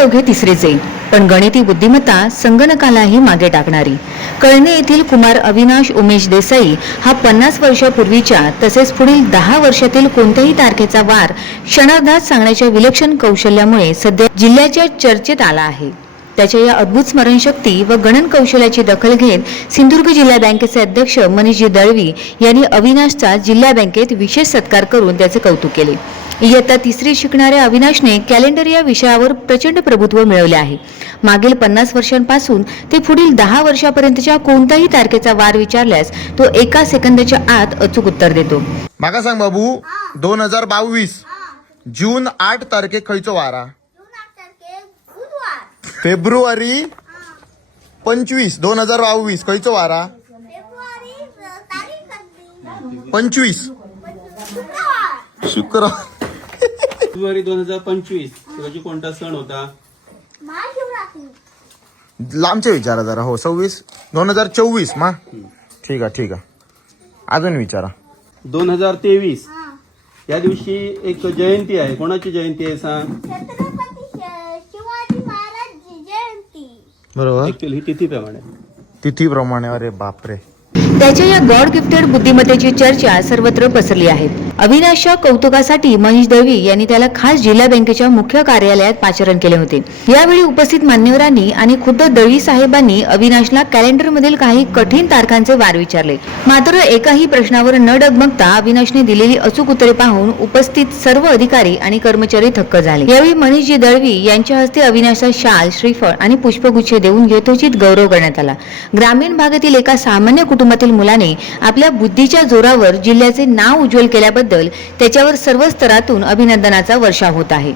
दोघे तिसरेचे, पण गणिती बुद्धिमत्ता संगणकालाही मागे टाकणारी. कळणे येथील कुमार अविनाश उमेश देसाई हा 50 वर्षापूर्वीच्या तसेच पुढील 10 वर्षातील कोणत्याही तारखेचा वार क्षणार्धात सांगण्याच्या विलक्षण कौशल्यामुळे सध्या जिल्ह्याच्या चर्चेत आला आहे. त्याच्या या अद्भुत स्मरणशक्ती व गणन कौशल्याची दखल घेत सिंधुदुर्ग जिल्हा बँकेचे अध्यक्ष मनीषजी दळवी यांनी अविनाशचा जिल्हा बँकेत विशेष सत्कार करून त्याचे कौतुक केले. इयत्ता तिसरी शिकणाऱ्या अविनाशने कॅलेंडर या विषयावर प्रचंड प्रभुत्व मिळवले आहे. मागील 50 वर्षांपासून ते पुढील 10 वर्षापर्यंतच्या कोणत्याही तारखेचा वार विचारल्यास तो एका सेकंदाच्या आत अचूक उत्तर देतो. माका सांग बाबू, 2022 जून 8 तारखेक खयचो वारा? फेब्रुवारी 25 2022 खयचो वारा? 25 शुक्रवार. फेब्रुवारी 2025 रोजी कोणता सण होता? लांबचे विचारा जरा. हो 26 2024 मा. ठीक आहे. अजून विचारा. 2023 या दिवशी एक जयंती आहे. कोणाची जयंती आहे सांग? शिवाजी महाराज जयंती. बरोबर, ऍक्च्युअली ही तिथीप्रमाणे. अरे बापरे. त्याच्या या गॉड गिफ्टेड बुद्धिमत्तेची चर्चा सर्वत्र पसरली आहे. अविनाशच्या कौतुकासाठी मनीष दळवी यांनी त्याला खास जिल्हा बँकेच्या मुख्य कार्यालयात पाचारण केले होते. यावेळी उपस्थित मान्यवरांनी आणि खुद्द दळवी साहेबांनी अविनाशला कॅलेंडरमधील काही कठीण तारखांचे वार विचारले. मात्र एकाही प्रश्नावर न डगमगता अविनाशने दिलेली अचूक उत्तरे पाहून उपस्थित सर्व अधिकारी आणि कर्मचारी थक्क झाले. यावेळी मनीषजी दळवी यांच्या हस्ते अविनाशचा शाल, श्रीफळ आणि पुष्पगुच्छ देऊन यथोचित गौरव करण्यात आला. ग्रामीण भागातील एका सामान्य कुटुंबातील मुलाने आपल्या बुद्धीच्या जोरावर जिल्ह्याचे नाव उज्ज्वल केल्याबद्दल त्याच्यावर सर्व स्तरातून अभिनंदनाचा वर्षाव होत आहे.